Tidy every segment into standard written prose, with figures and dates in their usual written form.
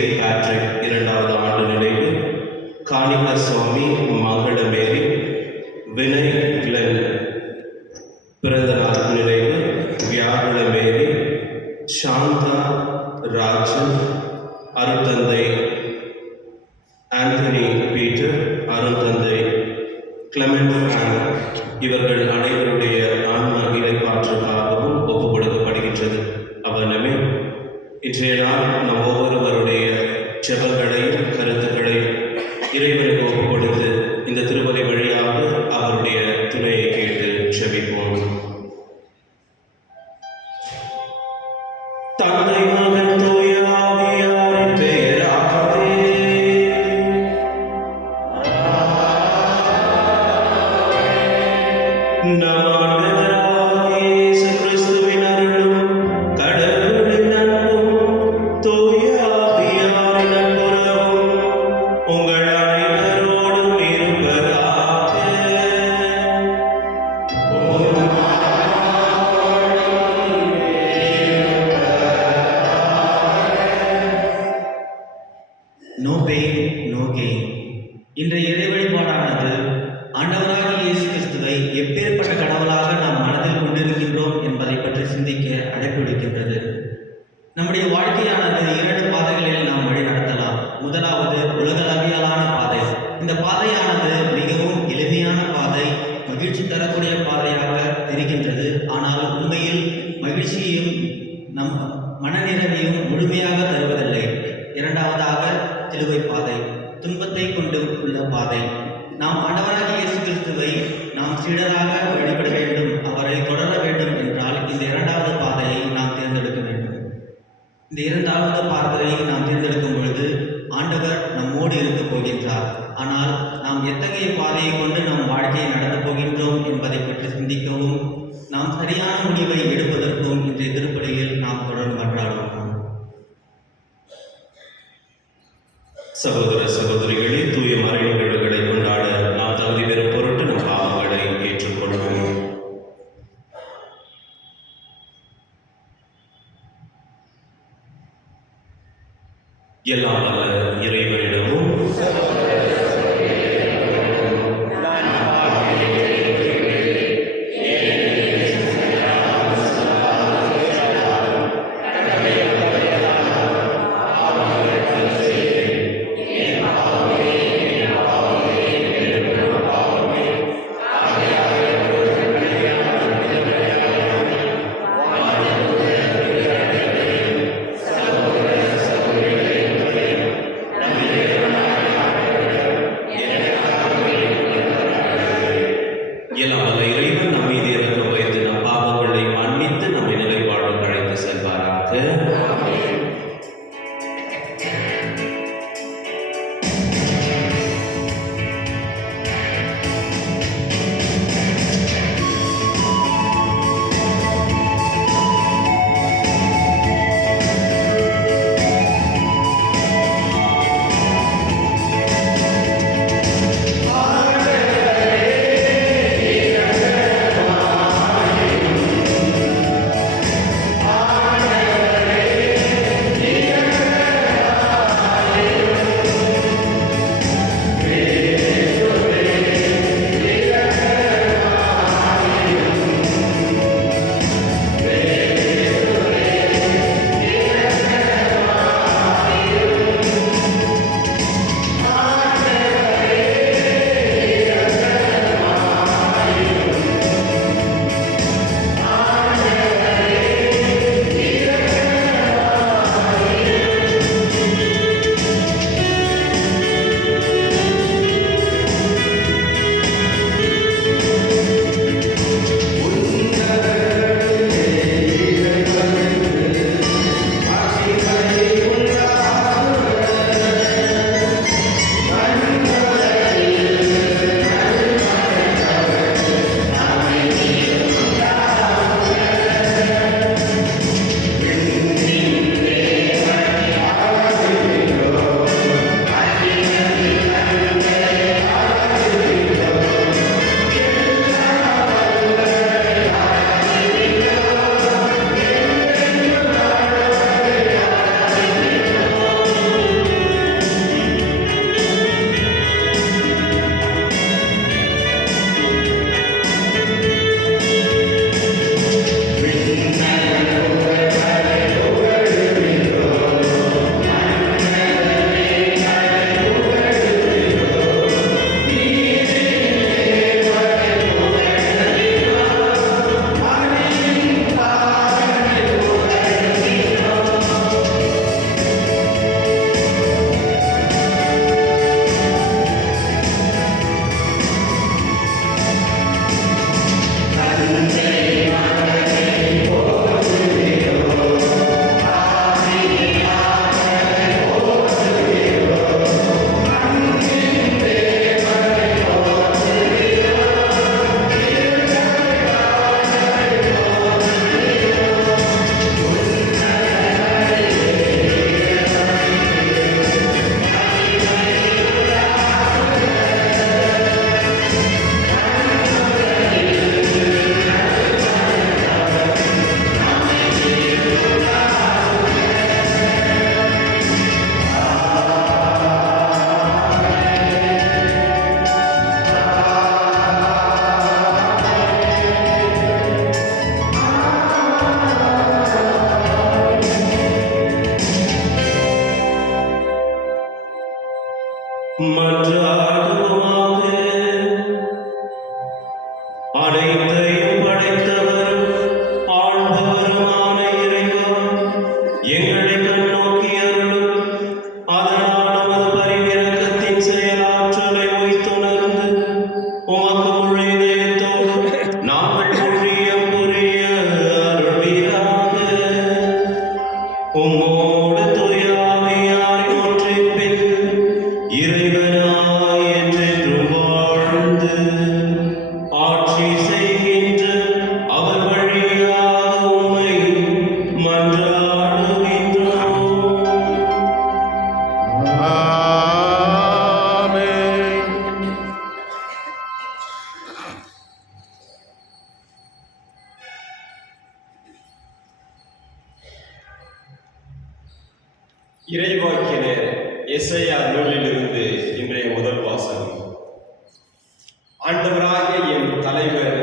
Xavier Patrick 2வது ஆண்டு நினைவு, காணிகா சுவாமி மங்களமேரி, வினய் கிளென் பிறந்த நாள் நினைவு, வியாகுலமேரி, சாந்தா ராஜன், அருட்தந்தை ஆந்தனி பீட்டர், அருட்தந்தை கிளமெண்ட் ஃபிராங்க் இவர்கள் அனைவருடைய ஆன்ம இறைப்பாற்றுக்காகவும் ஒப்புக் கொடுக்கப்படுகின்றது. அவனமே இன்றைய நாள் நம் ஒவ்வொருவருடைய ஜெபங்களையும் கருத்துக்களையும் இறைவனுக்கு ஒப்புக் கொடுத்து இந்த திருப்பலி வழியாக அவருடைய துணையை கேட்டு ஜெபிப்போம். தந்தை மகன் தூய ஆவியாரின் பெயராலே நம் ஆண்டவராகிய இயேசு கிறிஸ்துவின் அருளும் கடவுளின் அன்பும் தூய ஆவியாரின் நட்புறவும் உங்கள் அனைவரோடும் இருப்பதாக. No pain no gain. இன்றைய இறை வழிபாடானது ஆண்டவராகிய இயேசு கிறிஸ்துவை எப்பேற்பட்ட கடவுளாக நாம் மனதில் கொண்டிருக்கின்றோம் என்பதை பற்றி சிந்திக்க அழைப்பு விடுக்கின்றது. நம்முடைய வாழ்க்கையானது 2 பாதைகளில் நாம் வழி நடத்தலாம். முதலாவது உலகளாவியலான பாதை. இந்த பாதையானது மிகவும் எளிமையான பாதை, மகிழ்ச்சி தரக்கூடிய பாதையாக தெரிகின்றது. ஆனால் உண்மையில் மகிழ்ச்சியையும் நம் மனநிறைவையும் முழுமையாக தருவதில்லை. இரண்டாவதாக சிலுவை பாதை, துன்பத்தை கொண்டு உள்ள பாதை. நாம் ஆண்டவராகிய இயேசு கிறிஸ்துவை நாம் சீடராக வழிபட வேண்டும், அவரை தொடர வேண்டும் என்றால் இந்த 2வது பாதையை நாம் தேர்ந்தெடுக்க வேண்டும். இந்த 2வது பாதையை நாம் தேர்ந்தெடுக்கும் பொழுது ஆண்டவர் நம்மோடு இருக்க போகின்றார். ஆனால் நாம் எத்தகைய பாதையை கொண்டு நம் வாழ்க்கையை நடத்தப் போகின்றோம் என்பதை பற்றி சிந்திக்கவும், நாம் சரியான முடிவை எடுப்பதற்கும் இன்றைய திருப்பலியில் நாம் தொடர்ந்து மன்றாடுவோம். சகோதர சகோதரிகளே, தூய மறை நிகழ்வுகளை கொண்டாட நாம் தகுதி பெறும் பொருட்டு நம் பாவங்களை ஏற்றுக்கொள்வோம். எல்லாம் வல்ல இறைவனிடமும் மன்றாடுவோமாக. அனைத்தையும் படைத்தவரும் ஆள்பவருமான இறைவா, எங்களை கண்ணோக்கி அருளும். அதனால் நமது பரிவிரக்கத்தின் செயலாற்றலை உய்த்துணர்ந்து உமக்கு முழு இதயத்தோடு நாங்கள் ஊழியம் புரிய அருள்வீராக. உம்மோடு தூய ஆவியாரின் ஒன்றிப்பில் இறைவனாய் என்றென்றும் வாழ்ந்து ஆட்சி செய்கின்ற அவர் வழியாக உம்மை மன்றாடுகின்றோம். ஆமென். இறைவாக்கினர் எசையா நூலிலிருந்து இன்றைய முதல் வாசகம். ஆண்டவராகிய என் தலைவர்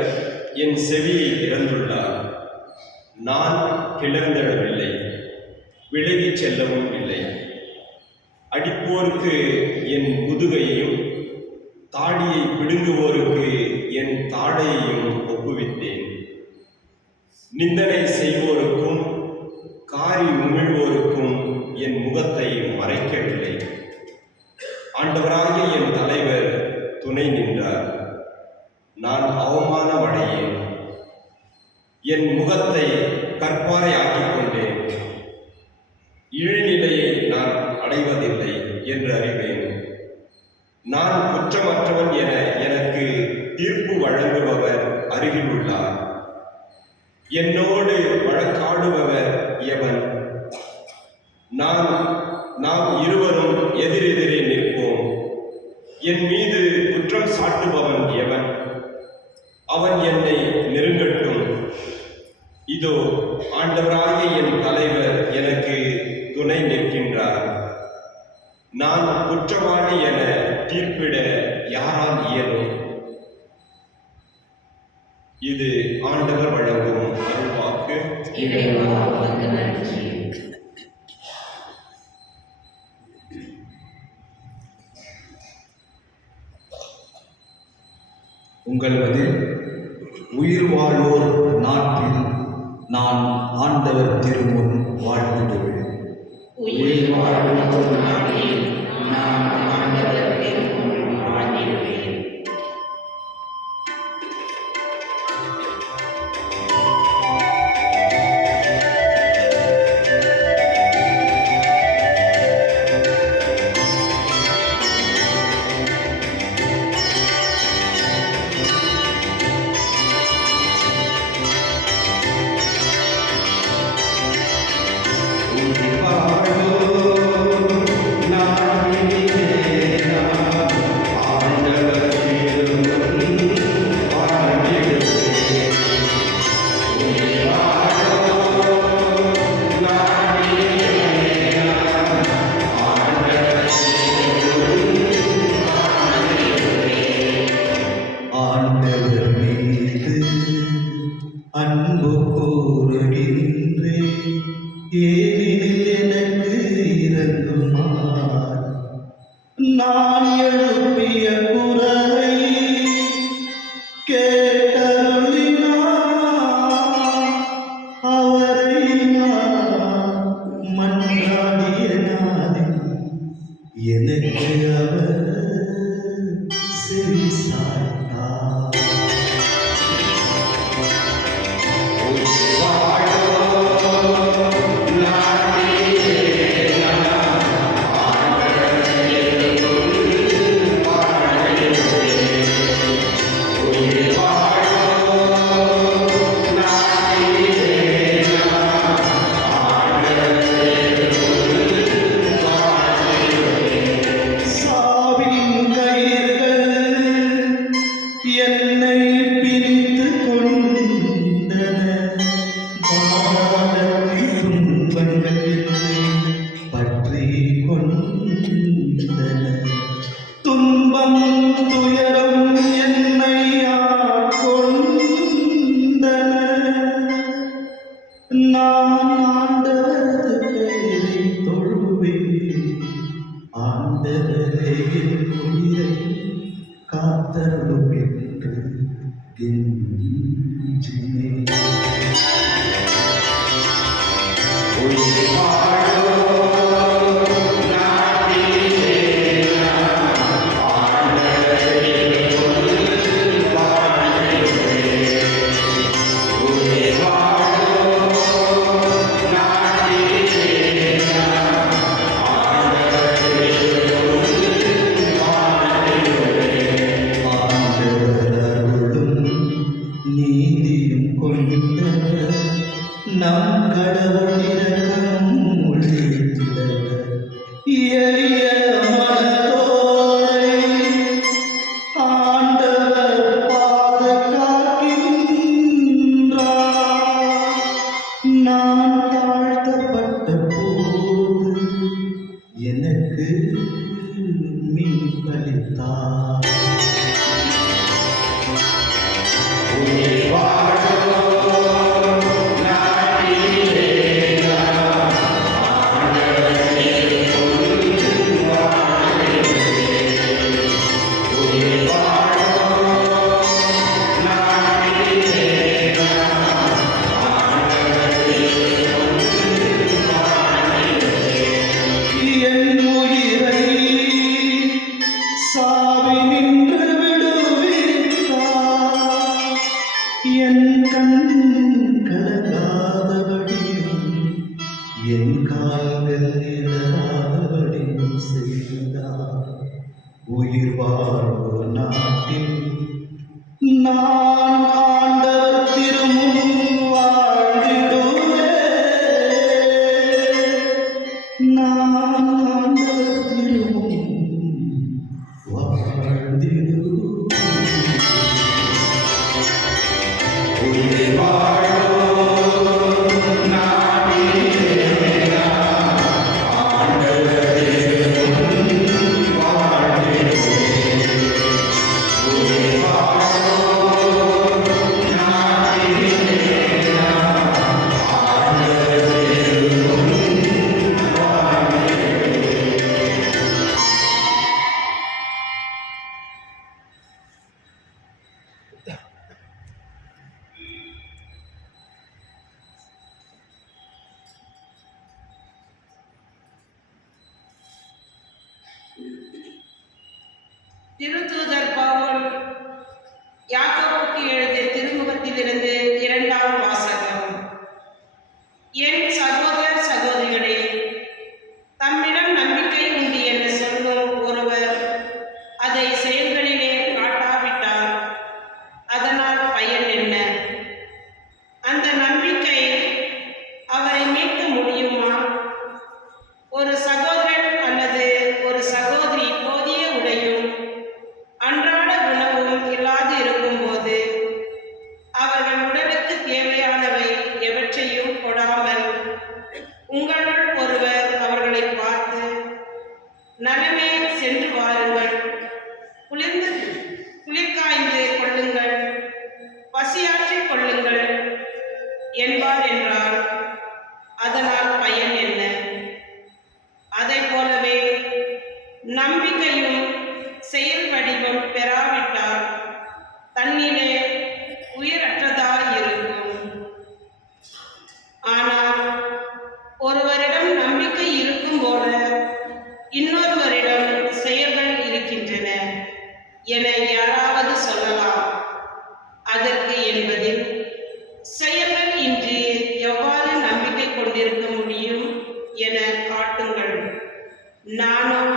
என் செவியை திறந்துள்ளார். நான் கிளர்ந்தெழவில்லை, விலகிச் செல்லவும் இல்லை. அடிப்போருக்கு என் முதுகையும் தாடியை பிடுங்குவோருக்கு என் தாடையையும் ஒப்புவித்தேன். நிந்தனை செய்வோருக்கும் காரி உமிழ்வோருக்கும் என் முகத்தை மறைக்கவில்லை. ஆண்டவராகிய என் தலைவர் துணை நின்றார். நான் அவமானம் அடையேன். என் முகத்தை கற்பாரை ஆக்கிக் கொண்டேன். இழிநிலையை நான் அடைவதில்லை என்று அறிவேன். நான் குற்றமற்றவன் என எனக்கு தீர்ப்பு வழங்குபவர் அருகில் உள்ளார். என்னோடு வழக்காடுபவர் எவன்? நாம் இருவரும் எதிரெதிரே நிற்போம். என் மீது குற்றம் சாட்டுபவன் எவன்? அவன் என்னை நெருங்கட்டும். இதோ ஆண்டவராகிய என் தலைவர் எனக்கு துணை நிற்கின்றார். நான் குற்றவாளி என தீர்ப்பிட யாரால் இயலும்? இது ஆண்டவர் வழங்கும் அருள்வாக்கு. இறைவா, உமக்கு நன்றி. உங்கள் பதில்: உயிர் வாழ்வோர் நாட்டில் நான் ஆண்டவர் திருமுன் வாழ்ந்திடுவேன். உயிர் வாழும் நாட்டில் நான் ஆண்டவர் திருமுன் வாழ்ந்திடுவேன். ஆண்டவர் மீது அன்பு கூறுகின்றேன், ஏனெனில் எனக்கு இரங்குமார். நான் எழுப்பிய குரலை கேட்டருளினார். அவரை நான் மன்றாடிய நாளில் எனக்கு அவர் செவி சாய்த்தார். சாவின் கயிர்கள் என்னை பிடித்துக் கொண்டன. வானத்தின் துன்பங்கள் என்னை பற்றிக் கொண்டன. துன்பம் துயரம் என்னை ஆட்கொண்டன. நான் ஆண்டவரது பெயரை தொழுவேன். ஆண்டவரே என் உயிரை காத்தருளும் என்று கெஞ்சினேன். நீதியும் கொண்ட நம் கடவுள் இரக்கம் உள்ளவர். எளிய மனதோரை ஆண்டவர் பாதுகாக்கின்றார். நான் தாழ்த்தப்பட்ட போது எனக்கு மீட்பளித்தார். என் உயிரை சாவினின்று விடுவித்தார். என் கண் கலங்காதபடியும் என் கால்கள் இடராதபடியும் செய்தார். உயிர் வாழ்வு நாட்டில் நான் ஆண்டவர் திருமுன் வாழ்ந்திடுவேன். நான் ஆண்டவர் திருமுன் வாழ்ந்திடுவேன். திருத்தூதர் பவுல் யாக்கோபுக்கு எழுதிய திருமுகத்திலிருந்து இரண்டாம் வாசகம். என் சகோதரர் சகோதரிகளே, தம்மிடம் நம்பிக்கை உண்டு என்று சொல்லும் ஒருவர் அதை செயல்களிலே காட்டாவிட்டால் அதனால் பயன் என்ன? அந்த நம்பிக்கை அவரை மீட்க முடியுமா? ஒரு சகோதரன் அல்லது ஒரு சகோதரி போதிய உடையும் அன்றாட உணவும் இல்லாது இருக்கும்போது அவர்கள் உடலுக்கு தேவையானவை எவற்றையும் கொடாமல் உங்களுள் ஒருவர் அவர்களை பார்த்து, நலமே சென்று வாருங்கள், குளிர்காய்ந்து கொள்ளுங்கள், பசியாற்றிக் கொள்ளுங்கள் என்பார் என்றால் அதனால் பயன் என்ன? அதைப் போலவே நம்பிக்கையும் செயல் வடிவம் பெறாவிட்டால் தன்னிலே உயிரற்றதாயிருக்கும். ஆனால் ஒருவரிடம் நம்பிக்கை இருக்கும் போல இன்னொருவரிடம் செயல்கள் இருக்கின்றன என யாராவது சொல்லலாம். அதற்கு என்பதில் செயல்கள் இன்றி எவ்வாறு நம்பிக்கை கொண்டிருக்க முடியும் என காட்டுங்கள். நானும்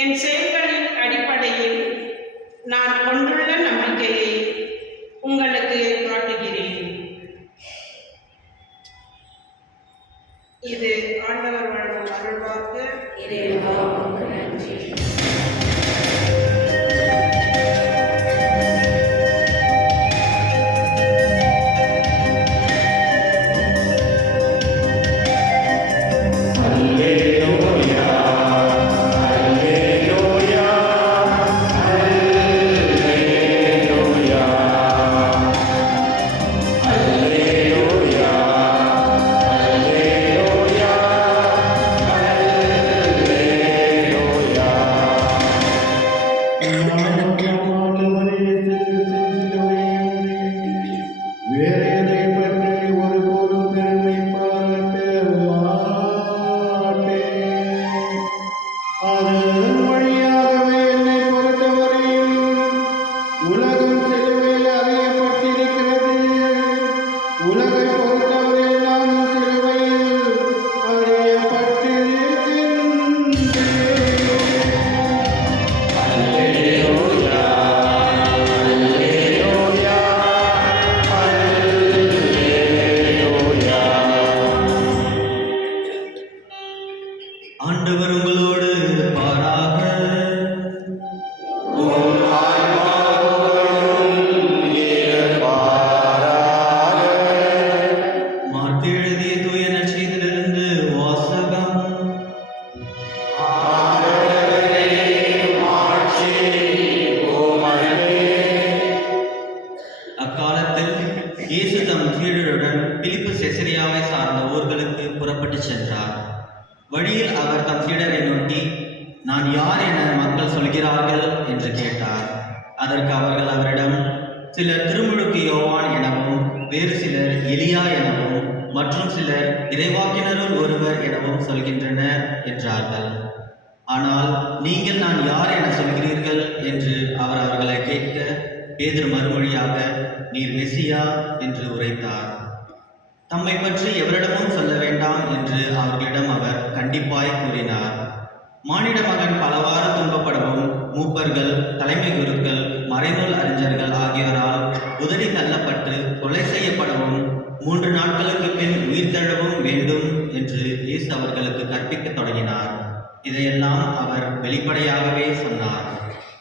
என் செயல்களின் அடிப்படையில் நான் கொண்டுள்ள நம்பிக்கையை உங்களுக்கு காட்டுகிறேன். இது ஆண்டவர் வழங்கும் அருள்வாக்கு. இறைவா உமக்கு நன்றி. Hallelujah. என மக்கள் சொல்கிறார்கள் என்று கேட்டார். அதற்கு அவர்கள் அவரிடம், சிலர் திருமுழுக்கு யோவான் எனவும், வேறு சிலர் எலியா எனவும், மற்றும் சிலர் இறைவாக்கினருள் ஒருவர் எனவும் சொல்கின்றனர் என்றார்கள். ஆனால் நீங்கள் நான் யார் என சொல்கிறீர்கள் என்று அவர் அவர்களை கேட்க, பேதுரு மறுமொழியாக, நீர் மெசியா என்று உரைத்தார். தம்மை பற்றி எவரிடமும் சொல்ல வேண்டாம் என்று அவர்களிடம் அவர் கண்டிப்பாய் கூறினார். மானிட மகன் பலவாறு துன்பப்படவும், மூப்பர்கள், தலைமை குருக்கள், மறைநூல் அறிஞர்கள் ஆகியோரால் உதறி தள்ளப்பட்டு கொலை செய்யப்படவும், 3 நாட்களுக்கு பின் உயிர்த்தெழவும் வேண்டும் என்று இயேசு அவர்களுக்கு கற்பிக்கத் தொடங்கினார். இதையெல்லாம் அவர் வெளிப்படையாகவே சொன்னார்.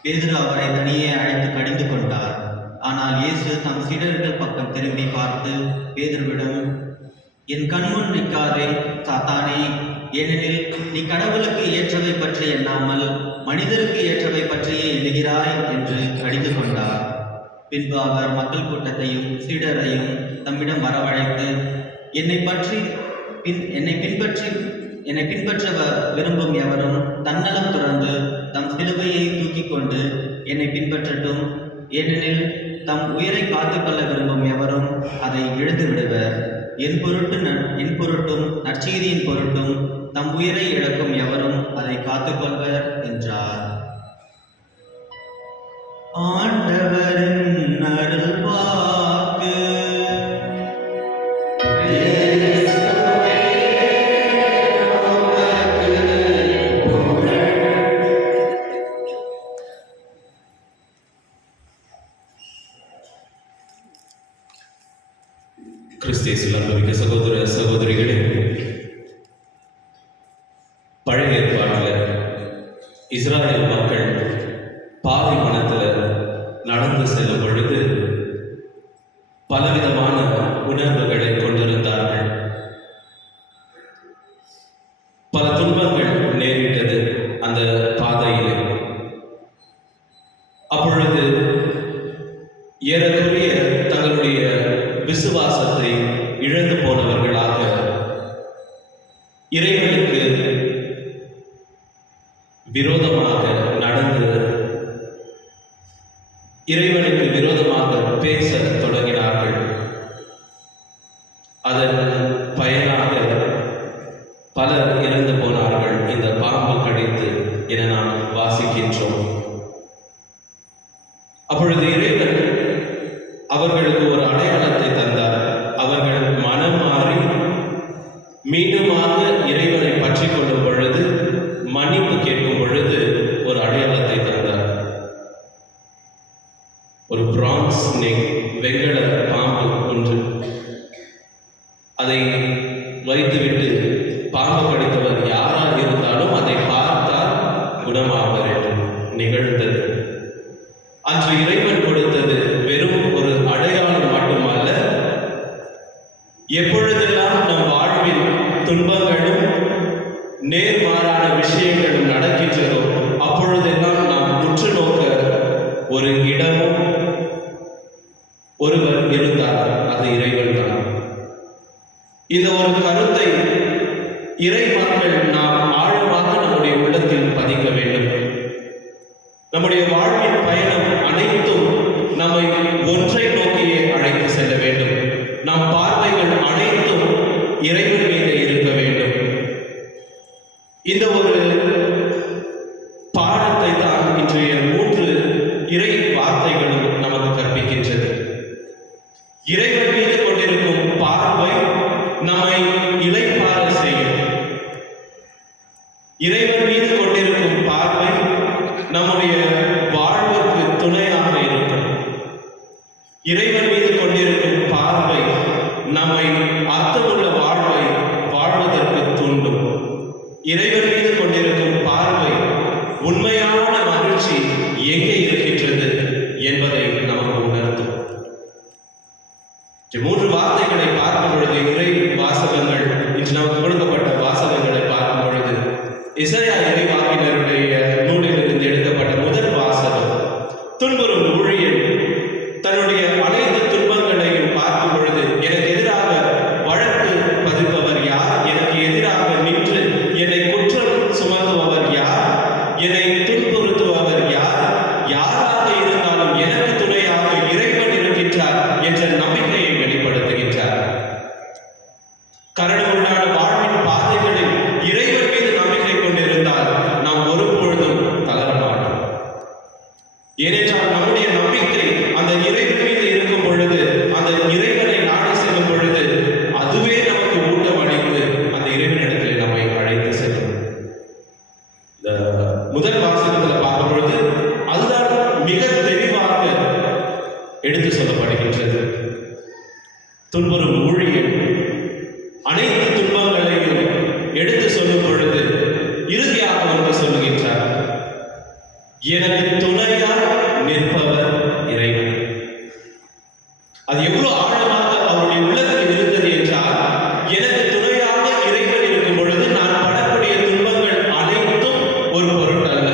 பேதுரு அவரை தனியே அழைத்து கடிந்து கொண்டார். ஆனால் இயேசு தம் சீடர்கள் பக்கம் திரும்பி பார்த்து பேதுருவிடம், என் கண்முன் நிற்காதே சாத்தானே, ஏனெனில் நீ கடவுளுக்கு ஏற்றவை பற்றி எண்ணாமல் மனிதருக்கு ஏற்றவை பற்றியே எண்ணுகிறாய் என்று கடிந்து கொண்டார். பின்பு அவர் மக்கள் கூட்டத்தையும் சீடரையும் தம்மிடம் வரவழைத்து, என்னை பின்பற்ற விரும்பும் எவரும் தன்னலம் துறந்து தம் சிலுவையை தூக்கி கொண்டு என்னை பின்பற்றட்டும். ஏனெனில் தம் உயிரை காத்துக்கொள்ள விரும்பும் எவரும் அதை இழந்து விடுவர். என் பொருட்டும் நற்செய்தியின் பொருட்டும் தம் உயிரை இழக்கும் எவரும் அதை காத்துக்கொள்வர் என்றார். ஆண்டவரின் அருள் வாக்கு. கிறிஸ்தியேசுவில் அன்புமிக்க சகோதர சகோதரிகளே, பழைய ஏற்பாட்டில் இஸ்ராயேல் மக்கள் பாலைவனத்தில் நடந்து செல்லும் பொழுது பலவிதமான உணர்வுகளை கொண்டிருந்தார்கள். பல துன்பங்கள் நேரிட்டது அந்த பாதையிலே. அப்பொழுது ஏறக்குறைய தங்களுடைய விசுவாசத்தை இழந்து போனவர்களாக இறைவனுக்கு விரோதமாக நடந்து இறைவனுக்கு விரோதமாக பேச தொடங்கினார்கள். அதன் பயனாக பலர் இறந்து போனார்கள். இந்த பாம்பு கடித்து என நாம் வாசிக்கின்றோம். அப்பொழுது இறைவன் அவர்களுக்கு ஒரு அடையாளத்தை தந்தார். அவர்கள் மனம் மாறி மீண்டுமாக இறைவனை பற்றி கொள்ளும் பொழுது, மன்னிப்பு கேட்கும் பொழுது ஒரு அடையாளத்தை தந்தார். ஒரு பிரான்ஸ் ஸ்னேக், வெங்கல பாம்பு ஒன்று. அதை வைத்துவிட்டு பாம்பு கடித்தவர் யாராக இருந்தாலும் அதை பார்த்தால் குணமாவார் என்று நிகழ்ந்தது. அன்று இறைவன் கொடுத்தது வெறும் ஒரு அடையாளம் மட்டுமல்ல, எப்பொழுதெல்லாம் நம் வாழ்வில் துன்பங்களும் நேர்மாறான விஷயங்களும் நடக்கின்றதோ அப்பொழுதெல்லாம் நாம் உற்று நோக்க ஒரு இடமும் ஒருவர் இருந்தார். அது இறைவன் தான். இந்த ஒரு கருத்தை இறை மக்கள் நாம் ஆழமாக நம்முடைய உள்ளத்தில் பதிக்க வேண்டும். நம்முடைய வாழ்வின் பயணம் அனைத்தும் நம்மை ஒன்றை நோக்கியே அழைத்து செல்ல வேண்டும். நம் பார்வைகள் அனைத்தும் இறைவன் மீது இருக்க வேண்டும். இந்த ஒரு பாடத்தை தான் இன்றைய 3 இறை வார்த்தைகளும் நமக்கு கற்பிக்கின்றது. இறைவன் மீது கொண்டிருக்கும் பார்வை நம்மை இளைப்பாற செய்யும். இறைவன் மீது கொண்டிருக்கும் பார்வை நம்முடைய வாழ்வுக்கு துணையாக இருக்கும். இறைவன் மீது கொண்டிருக்கும் பார்வை நம்மை அர்த்தமுள்ள வாழ்வை வாழ்வதற்கு தூண்டும். இறைவன் மீது கொண்டிருக்கும் பார்வை உண்மையான மகிழ்ச்சி எங்கே இருக்கின்றது என்பதை நமக்கு உணர்த்தும். 3 வார்த்தைகளை பார்க்கும் பொழுது, இறை வாசகங்கள், இன்று நமக்கு கொடுக்கப்பட்ட வாசகங்களை பார்க்கும் பொழுது, இசையா இறைவாக்கினருடைய நூலிலிருந்து எடுக்கப்பட்ட முதல் வாசகம், துன்புறும் ஊழியன் தன்னுடைய அனைத்து துன்பங்களையும் பார்க்கும் பொழுது, எனக்கு எதிராக வழக்கு பதிப்பவர் யார்? எனக்கு எதிராக நின்று என்னை குற்றம் சுமத்துபவர் யார்? என்னை முதல் வாசகத்தில் பார்க்கும் பொழுது அதுதான் மிக தெளிவாக எடுத்து சொல்லப்படுகின்றது. துன்புறும் ஊழியர் அனைத்து துன்பங்களையும் எடுத்து சொல்லும் பொழுது இறுதியாக வந்து சொல்லுகின்றார், எனக்கு துணையாக நிற்பவர் இறைவன். அது எவ்வளவு ஆழமாக அவருடைய உள்ளத்தில் இருந்தது என்றால், எனக்கு துணையாக இறைவன் இருக்கும் பொழுது நான் படக்கூடிய துன்பங்கள் அனைத்தும் ஒரு பொருட்டல்ல.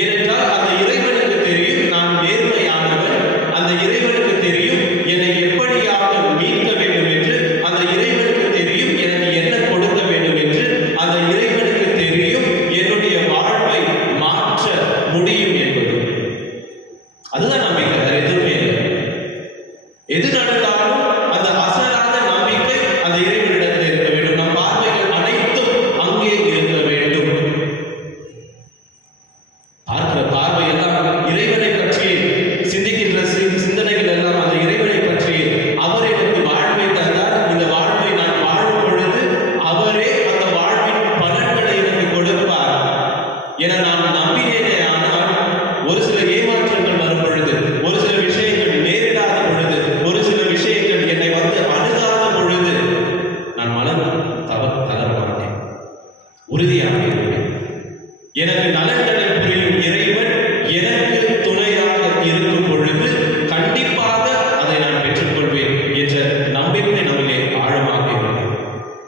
ஏனென்றால் அந்த இறைவனுக்கு தெரியும் நான் நேர்மையானவன், அந்த இறைவனுக்கு தெரியும் என்னை எப்படியாக மீட்க வேண்டும் என்று, அந்த இறைவனுக்கு தெரியும் எனக்கு என்ன கொடுக்க வேண்டும் என்று, அந்த இறைவனுக்கு தெரியும் என்னுடைய வாழ்வை மாற்ற முடியும் என்பது. அதுதான் நம்பிக்கை, வேற எதுவுமே இல்லை. எது நடந்தாலும் அந்த அசலாத நம்பிக்கை அந்த இறைவனிடத்தில் இருக்க வேண்டும். நம் பார்வைகள் அனைத்தும் அங்கே இருக்க வேண்டும். பார்க்கிற பார்வை எல்லாம் இறைவனை பற்றி சிந்திக்கின்ற சிந்தனைகள் எல்லாம் அந்த இறைவனை பற்றி. அவர் எனக்கு வாழ்வை தந்தார், இந்த வாழ்வை நான் வாழும் பொழுது அவரே அந்த வாழ்வின் பலன்களை எனக்கு கொடுப்பார் என நான் நம்பினேனே. ஆனால் ஒரு சில ஏமாற்றங்கள் வரும் பொழுது, ஒரு சில விஷயங்கள் நேரிடாத பொழுது, ஒரு சில விஷயங்கள் என்னை வந்து அணுகாத பொழுது நான் மனம் தளர மாட்டேன், உறுதியாக இருப்பேன். எனக்கு நலன்களை புரியும் இறைவன் எனக்கு துணையாக இருக்கும் பொழுது கண்டிப்பாக அதை நான் பெற்றுக்கொள்வேன் என்ற நம்பிக்கை நம்மிலே ஆழமாக இருக்கும்.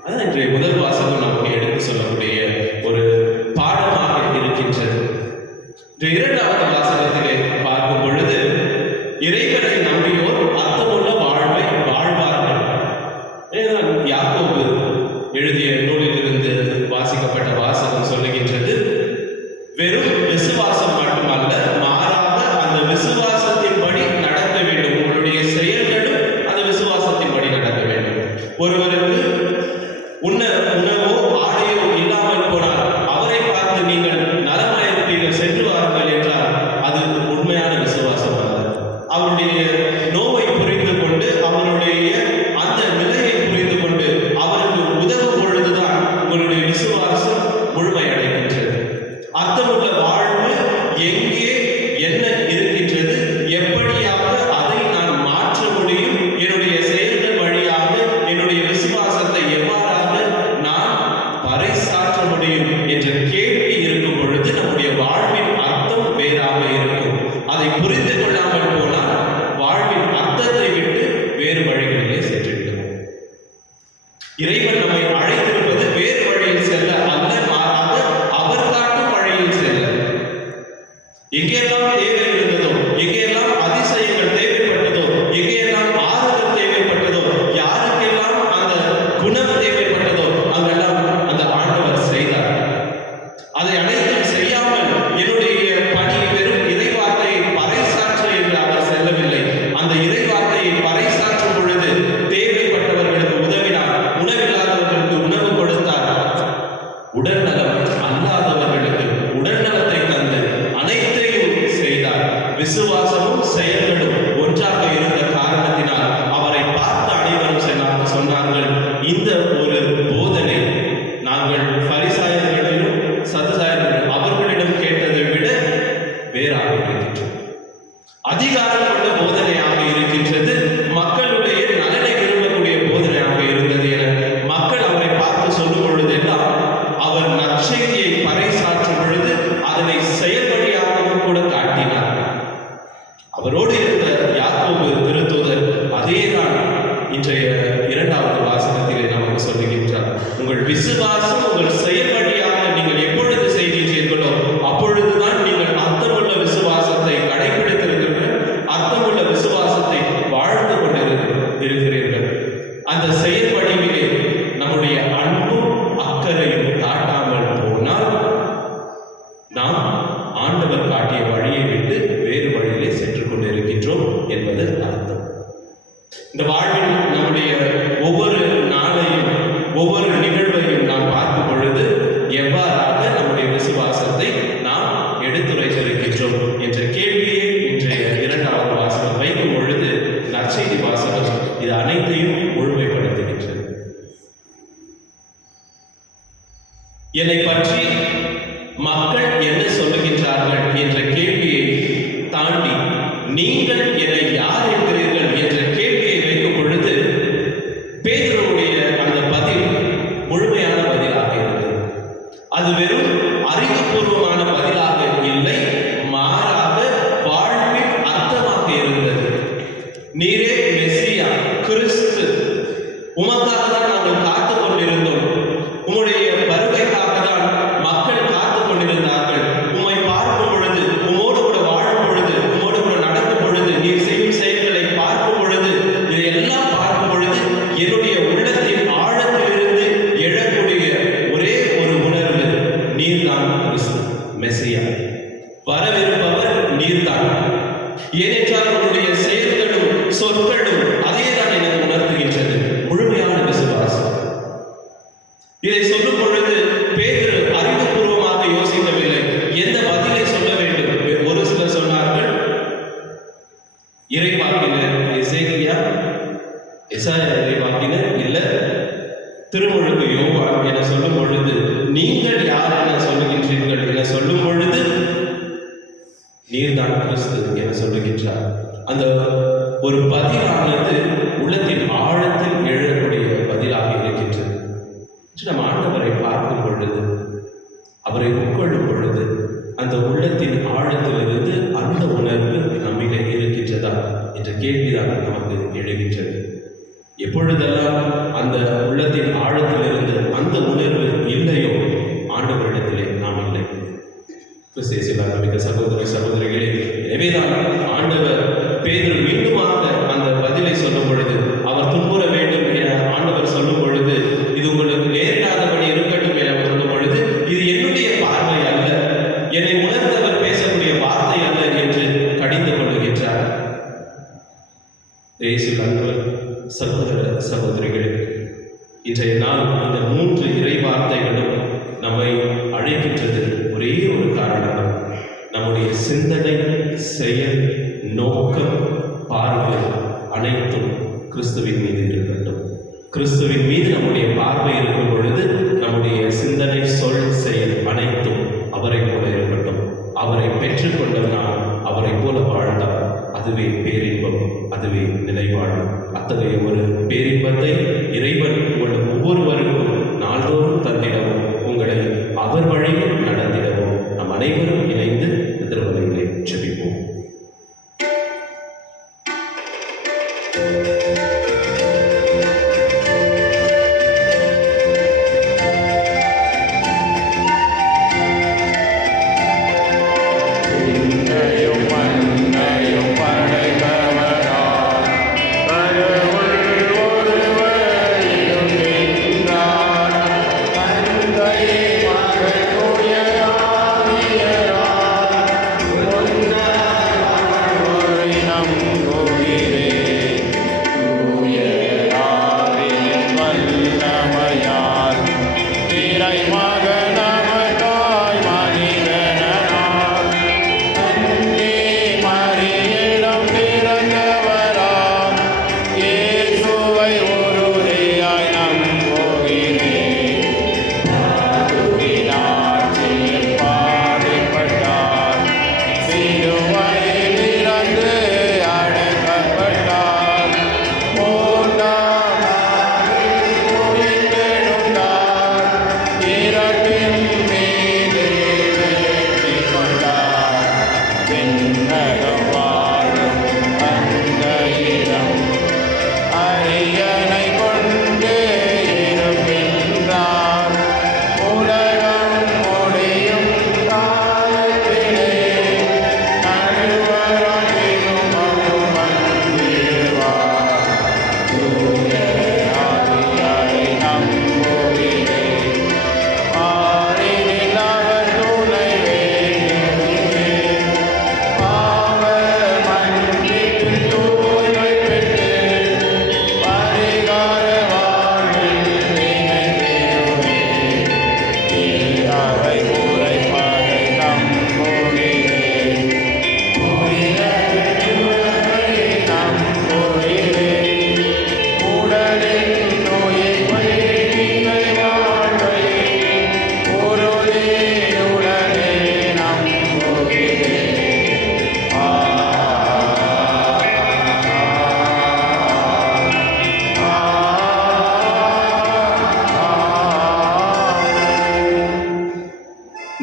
அதான் இன்றைய முதல் வாசகம் நமக்கு எடுத்து சொல்லக்கூடிய ஒரு பாடமாக இருக்கின்றது. இந்த இரண்டாவது வாசகத்திலே பார்க்கும் பொழுது, இறைவனை நம்பியோர் அர்த்தமுள்ள வாழ்வை வாழ்வார்கள். யாக்கோபு எழுதிய நூலிலிருந்து வாசிக்கப்பட்ட வாசகம் சொல்லுகின்றது, வெறும் விசுவாசம் மட்டுமல்ல, மாறாக அந்த விசுவாசத்தின்படி நடக்க வேண்டும். உங்களுடைய செயல்களும் அந்த விசுவாசத்தின்படி நடக்க வேண்டும். ஒருவருக்கு உணவோ ஆடையோ இல்லாமல் போனால் அவரை பார்த்து நீங்கள் நலமாயிருப்பீர்கள், சென்று வாருங்கள் என்றால் அது உண்மையான விசுவாசம் அல்ல. அவருடைய நோவை புரிந்து கொண்டு, அவருடைய அந்த நிலையை புரிந்து கொண்டு அவருக்கு உதவும் பொழுதுதான் உங்களுடைய விசுவாசம் முழுமையடைகின்றது. அர்த்தமுள்ள வாழ்வு எங்கே என்ன இருக்கின்றது, எப்படியாக அதை நான் மாற்ற முடியும், என்னுடைய செயல்கள் வழியாக என்னுடைய விசுவாசத்தை எவ்வாறாக நான் பறைசாற்ற முடியும் என்ற கேள்வி இருக்கும் பொழுது நம்முடைய வாழ்வின் அர்த்தம் வேறாக இருக்கும். அதை புரிந்து கொள்ளாமல் போனால் வாழ்வின் அர்த்தத்தை விட்டு வேறு வழிகளிலே சென்றுவிடுவோம். இறைவன் நம்மை அழைத்திருப்பது வேறு வழியில் செல்ல அல்ல, மாறாக அவர் காட்டும் வழியில் செல்ல. எங்கெல்லாம் தேவை இருந்ததோ, எங்கெல்லாம் அதிசயங்கள் தேவைப்பட்டதோ, எங்கெல்லாம் ஆறுதல் தேவைப்பட்டதோ, யாருக்கெல்லாம் அந்த குணம் தேவைப்பட்டதோ அங்கெல்லாம் அந்த ஆண்டவர் செய்தார். அதை அனைத்தும் செய்யாமல் என்னுடைய பணி வெறும் இறைவார்த்தையை பறைசாற்ற என்று அவர் செல்லவில்லை. அந்த இறைவார்த்தையை பறைசாற்றும் பொழுது தேவைப்பட்டவர்களுக்கு உதவினார், உணவில்லாதவர்களுக்கு உணவு கொடுத்தார், உடல்நலம் அல்லாதவர்களுக்கு உடல்நலத்தை தந்து அனைத்தையும் செய்தார். விசுவாசமும் செயல்களும் ஒன்றாக இருந்த காரணத்தினால் அவரை பார்த்த அனைவரும் சொன்னார்கள், இந்த ஒரு போதனை நாங்கள் பரிசாயர்களிடம் சதுசாயர்கள் அவர்களிடம் கேட்டதை விட வேறாக இருக்கின்றது, அதிகாரம் கொண்ட போதனையாக இருக்கின்றது, மக்களுடைய நலனை விரும்பக்கூடிய போதனையாக இருந்தது என மக்கள் அவரை பார்த்து சொல்லும் பொழுதெல்லாம் அவர் நற்செய்தியை பறைசாற்றும் பொழுது அதனை செயல் வழியாகவும் கூட காட்டினார். அவரோடு இருந்த யாக்கோபு திருத்தூதர் அதேதான் இன்றைய இரண்டாவது வாசகத்திலே நமக்கு சொல்லுகின்றார். உங்கள் விசுவாசம் உங்கள் செயல் வழியாக நீங்கள் எப்பொழுது செய்கின்றீர்களோ அப்பொழுதுதான் நீங்கள் அர்த்தமுள்ள விசுவாசத்தை கடைபிடித்திருக்கிறீர்கள், அர்த்தமுள்ள விசுவாசத்தை வாழ்ந்து கொண்டிருக்கிறீர்கள். அந்த செயல் வடிவிலே நம்முடைய அன்பும் அக்கறையும் காட்டாமல் போனால் நாம் ஆண்டவர் காட்டிய வழியை விட்டு வேறு வழியிலே சென்று கொண்டிருக்கின்றோம் என்பது அர்த்தம். இந்த வாழ்வில் நம்முடைய ஒவ்வொரு நாளையும் ஒவ்வொரு நிகழ்வையும் நாம் பார்க்கும் பொழுது எவ்வாறாக நம்முடைய விசுவாசத்தை நாம் எடுத்துரைத்திருக்கின்றோம் என்ற கேள்வியை இன்றைய இரண்டாவது வாசகம் வைக்கும் பொழுது நற்செய்தி வாசகம் இது அனைத்தையும் முழுமைப்படுத்துகின்றது. என்னை பற்றி மக்கள் என்ன மெசியா. வரவிருப்பவர் நீர்தான். ஏனென்றால் உன்னுடைய செயல்களும் சொற்களும் அதே தான் எனக்கு உணர்த்துகின்றது. முழுமையான விசுவாசம். இதை சொல்லும் பொழுது பேதுரு அறிவுபூர்வமாக யோசிக்கவில்லை. எந்த பதிலை சொல்ல வேண்டும்? ஒரு சிலர் சொன்னார்கள், இறைவாக்கினர் எசேக்கியா, எசாயா இறைவாக்கினர், இல்ல திருமுழுக்கு யோவான் என சொல்லும் பொழுது, நீங்கள் யார் என சொல்லுகின்றீர்கள் என சொல்லும் பொழுது, நீர்தான் கிறிஸ்து என சொல்லுகின்றார். அந்த ஒரு பதிலானது உள்ளத்தின் ஆழத்தில் எழக்கூடிய பதிலாக இருக்கின்றது. நம் ஆண்டவரை பார்க்கும் பொழுது, அவரை உட்கொள்ளும் பொழுது, அந்த உள்ளத்தின் ஆழத்திலிருந்து அந்த உணர்வு நம்மிலே இருக்கின்றதா என்ற கேள்விதான் நமக்கு எழுகின்றது. எப்பொழுதெல்லாம் அந்த உள்ளத்தின் ஆழத்திலிருந்து அந்த உணர்வு இல்லையோ, ஆண்டவரிடத்திலே நாம் இல்லை. கிறிஸ்தேசுவில் மிக்க சகோதர சகோதரிகளே, எனவேதான் ஆண்டவர் பேதுரு மீண்டுமாக அந்த பதிலை சொல்லும் பொழுது, அவர் துன்புற வேண்டும் என ஆண்டவர் சொல்லும் பொழுது, இது உங்களுக்கு நேரிடாதபடி இருக்கட்டும் என சொல்லும் பொழுது, இது என்னுடைய பார்வை அல்ல, என்னை உணர்ந்தவர் பேசக்கூடிய வார்த்தை அல்ல என்று கடிந்து கொள்ளுகின்றார். இயேசுவில் சகோதர சகோதரிகளே, இன்றைய நாள் இந்த 3 இறை வார்த்தைகளும் நம்மை அழைக்கின்றது ஒரே ஒரு காரணம். நம்முடைய சிந்தனை, செயல், நோக்கம், பார்வை அனைத்தும் கிறிஸ்துவின் மீது இருக்கட்டும். கிறிஸ்துவின் மீது நம்முடைய பார்வை இருக்கும் பொழுது நம்முடைய சிந்தனை, சொல், செயல் அனைத்தும் அவரை போல இருக்கட்டும். அவரை பெற்றுக்கொண்ட நாம் அவரை போல வாழ்ந்தால் அதுவே பேரின்பம், அதுவே நிலைவாழ்வு. அத்தகைய ஒரு பேரின்பத்தை இறைவன் உங்கள் ஒவ்வொருவருக்கும் நாள்தோறும் தந்திடவும், உங்களை அவர் வழியில் நடத்திடவும் நம் அனைவரும் இணைந்து திருவலையிலே ஜெபிப்போம்.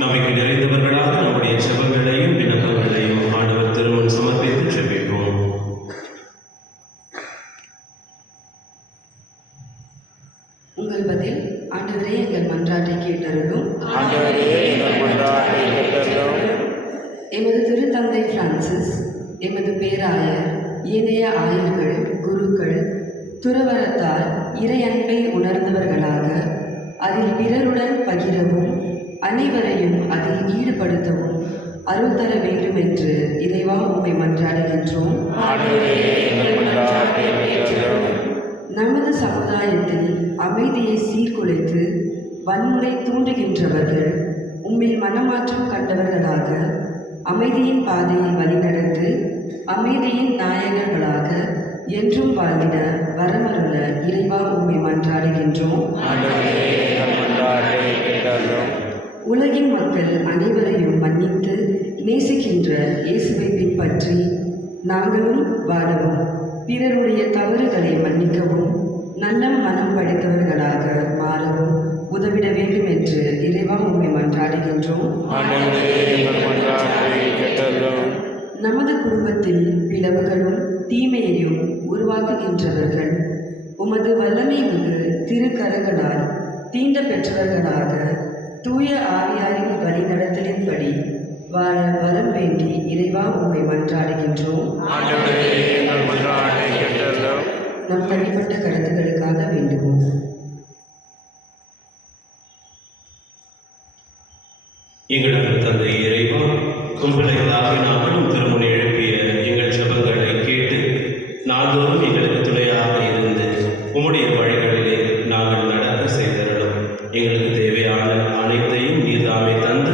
நம்பிக்கை நிறைந்தவர்களாக நம்முடைய ஜெபங்களையும் விண்ணப்பங்களையும் ஆண்டவர் திருமுன் சமர்ப்பித்து ஜெபிப்போம். உங்கள் பதில். ஆண்டவரே எங்கள் மன்றாட்டை கேட்டருளும். எமது திருத்தந்தை பிரான்சிஸ், எமது பேராயர், ஏனைய ஆயர்கள், குருக்கள், துறவரத்தார் இறை அன்பை உணர்ந்தவர்களாக அதில் பிறருடன் பகிரவும் அனைவரையும் அதில் ஈடுபடுத்தவும் அருள் தர வேண்டும் என்று இறைவா உம்மை மன்றாடுகின்றோம். நமது சமுதாயத்தில் அமைதியை சீர்குலைத்து வன்முறை தூண்டுகின்றவர்கள் உம்மில் மனமாற்றம் கண்டவர்களாக அமைதியின் பாதையில் வழிநடந்து அமைதியின் நாயகர்களாக என்றும் வாழ்ந்திட வரமருள இறைவா உம்மை மன்றாடுகின்றோம். உலகின் மக்கள் அனைவரையும் மன்னித்து நேசிக்கின்ற இயேசுவை பின்பற்றி நாங்களும் வாழவும் பிறருடைய தவறுகளை மன்னிக்கவும் நல்ல மனம் படைத்தவர்களாக மாறவும் உதவிட வேண்டும் என்று இறைவா உம்மை மன்றாடுகின்றோம். நமது குடும்பத்தில் பிளவுகளும் தீமையையும் உருவாக்குகின்றவர்கள் உமது வல்லமை மிகு திருக்கரங்களால் தீண்ட பெற்றவர்களாக தூய ஆவியாரின் வழிநடத்தலின்படி வாழ வரம் வேண்டி இறைவா உம்மை மன்றாடுகின்றோம். நம் தனிப்பட்ட கருத்துக்களுக்காக வேண்டுவோம். எங்கள் அன்பு தந்தை இறைவா, கும்பிளைகளாக நாங்களும் திருமுனை எழுப்பிய எங்கள் ஜெபங்களை கேட்டு நாள்தோறும் எங்களுக்கு துணையாக இருந்து உம்முடைய வழிகளிலே நாங்கள் நடக்க செய்தருளும். எங்களுக்கு தேவையான அனைத்தையும் நீர்தாமே தந்து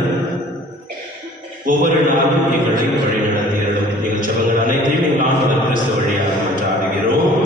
ஒவ்வொரு நாளும் எங்களை வழி நடத்தியருளும். எங்கள் ஜெபங்கள் அனைத்தையும் எங்கள் ஆண்டவர் கிறிஸ்து வழியாக மன்றாடுகிறோம்.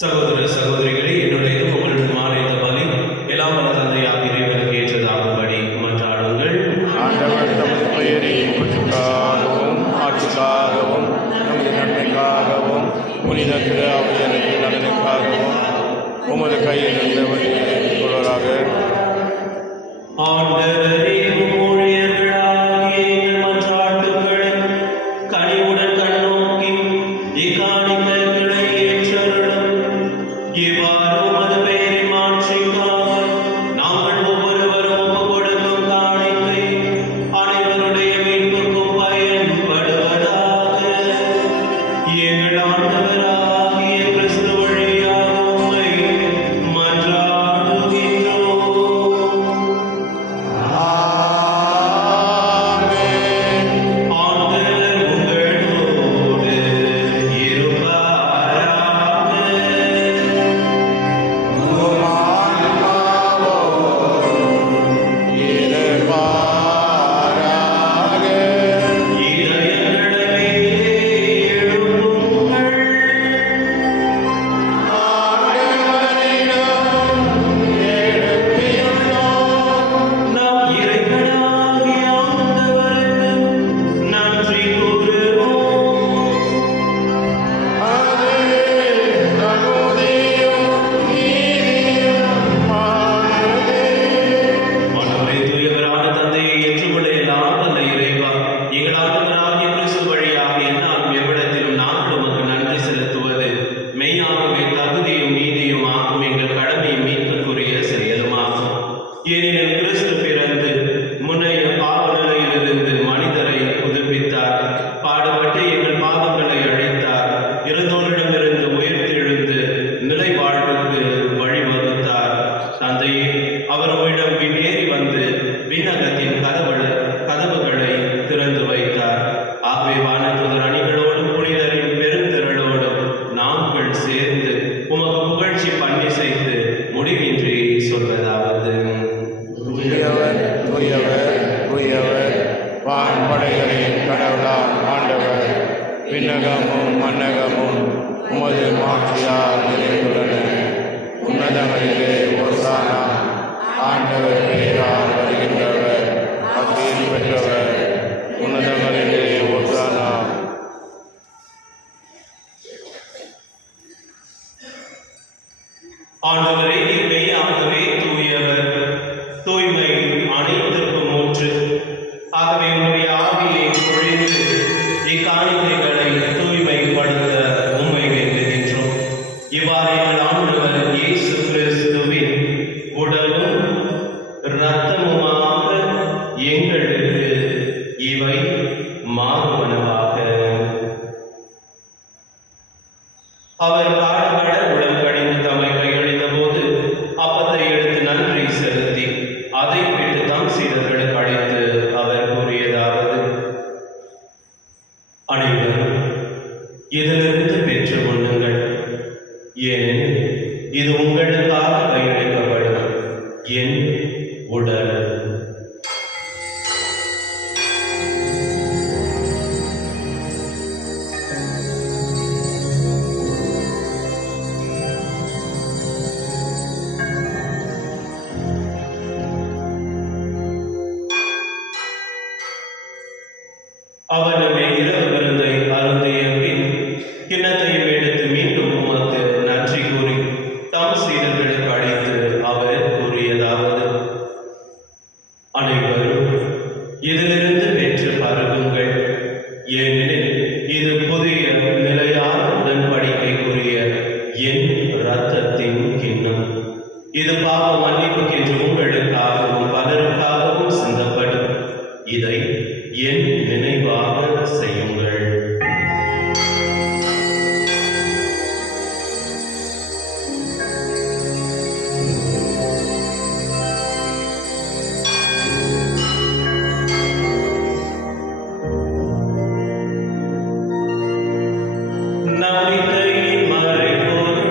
சகோதர சகோதரிகளே, என்னுடைய உங்களுக்குமான இந்த பலி எல்லாம் வல்ல தந்தையாக இறைவனுக்கு ஏற்றதாகும்படி மன்றாடுங்கள். ஆண்டவர் தமது பெயரின் புகழுக்காகவும் ஆட்சிக்காகவும் நமது நன்மைக்காகவும் புனித திரு அவையனுக்கு நலனுக்காகவும் உமது கையிலிருந்து வழியை கொள்வராக. ஆண்டவரே, உம் ஊழியர்களாகிய எங்கள் மன்றாட்டுகளை கனிவுடன் கண்ணோக்கி இக்காணிக்கைகளை ஏற்றருளும். இவ்வாறு உமது பெயரின் மாட்சிக்காக நாங்கள் ஒவ்வொருவரும் ஒப்புக் கொடுக்கும் காணிக்கை அனைவருடைய மீட்புக்கும் பயன்படுவதாக. எங்கள் ஆண்டவராகிய கிறிஸ்து வழியாக உம்மை மன்றாடுகின்றோம். விண்ணகமும் மன்னகமும் உமது மாட்சியால் நிறைந்துள்ளன. உன்னதங்களிலே ஒசானா. ஆண்டவர் பெயரால் வருகின்றவர் ஆசீர் பெற்றவர். உன்னதங்களிலே ஒசானா. ஆண்டவரே, நீர் மெய்யாகவே தூயவர், தூய்மை அனைத்திற்கும் ஊற்று. ஆகவே உம்முடைய ஆவியை பொழிந்து இக்காணிக்கைகளை தூய்மைப்படுத்த உம்மை வேண்டுகின்றோம். இவ்வாறு எங்கள் ஆண்டவர் இயேசு கிறிஸ்துவின் உடலும் இரத்தமுமாக எங்களுக்கு இவை மாறுவனவாக. அவர் பாடுபட உளம் கடிந்து தம்மை கையளித்த போது அப்பத்தை எடுத்து நன்றி செலுத்தி அதை விட்டு தம் சீடர்களுக்கு அளித்து அவர் கூறியதாவது: அனைவரும் இதிலிருந்து பெற்று கொள்ளுங்கள், ஏனெனில் இது உங்களுக்காக கையளிக்கப்படும் என் உடல். அவனுமே இரவு விருந்தை அருந்திய பின் கிண்ணத்தையும் எடுத்து மீண்டும் உமக்கு நன்றி கூறி தம் சீடர்களுக்கு அளித்து அவர் கூறியதாவது: அனைவரும் இதிலிருந்து பெற்று பருகுங்கள், ஏனெனில் இது புதிய நிலையான உடன்படிக்கைக்குரிய என் இரத்தத்தின் கிண்ணம். இது பாவ மன்னிப்புக்கென்று உங்களுக்காகவும் பலருக்காகவும் சிந்தப்படும். இதை என் நினைவாக செய்யுங்கள். நம்பிக்கையின் மறைபொருள்.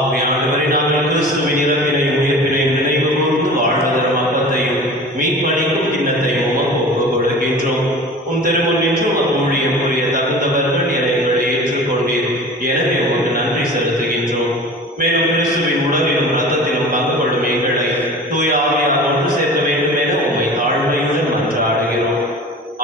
ஆண்டவரே, நாங்கள் கிறிஸ்துவின் இறப்பினையும் உயிர்ப்பினையும் நினைவு கூர்ந்து வாழ்வதரும் அப்பத்தையும் மீட்பளிக்கும் கிண்ணத்தையும் உமக்கு ஒப்புக் கொடுக்கின்றோம். உம் திருமுன் நின்று உமக்கு ஊழியம் புரிய தகுந்தவர்கள் என எங்களை ஏற்றுக்கொண்டீர். எனவே உமக்கு நன்றி செலுத்துகின்றோம். மேலும் கிறிஸ்துவின் உடலிலும் இரத்தத்திலும் பங்கு கொள்ளும் எங்களை தூய ஆவியால் ஒன்று சேர்க்க வேண்டும் என உம்மை தாழ்மையுடன் மன்றாடுகிறோம்.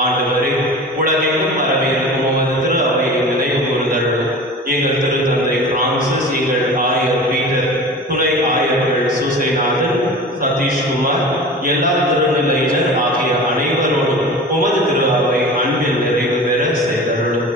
ஆண்டவரே, உலகெங்கும் பரவியிருக்கும் உமது திரு அவையை நினைவு கூர்ந்தருளும். எங்கள் திருத்தந்தை பிரான்சிஸ், எங்கள் ஆயர் பீட்டர், துணை ஆயர்கள் சூசைநாதன், சதீஷ்குமார், எல்லா திருநிலையினர் ஆகிய அனைவரோடும் உமது திரு அவை அன்பில் நிறைவு பெற செய்தருளும்.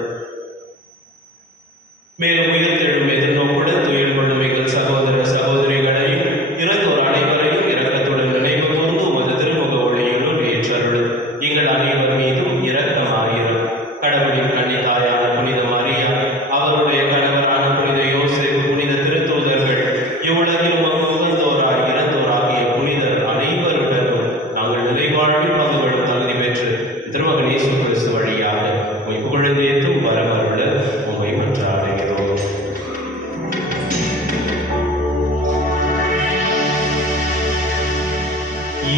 மேலும் உயிர்த்தெழும் எதிர்நோக்குடன் துயில் கொள்ளும் எங்கள் சகோதர சகோதரிகளையும் இறந்தோர் அனைவரையும் இரக்கத்துடன் நினைவு கூர்ந்து உமது திருமுக ஒளியினுள் ஏற்றருளும். எங்கள் அனைவர் மீதும் இரக்கமாயிரும். கடவுளின் கன்னித்தாயான புனித மரியா, அவருடைய கணவரான புனித யோசேப்பு, புனித திருத்தூதர்கள், இவ்வுலகில் உமக்கு உகந்தோராய் இறந்தோராகிய புனிதர் அனைவருடனும் நாங்கள் நிறைவாழ்வில் பங்கு கொள்ளும் தகுதி பெற்று திருமகன் இயேசு கிறிஸ்து வழியாக உம்மை புகழ்ந்தேத்தும் வரமருள உம்மை மன்றாடுகிறோம்.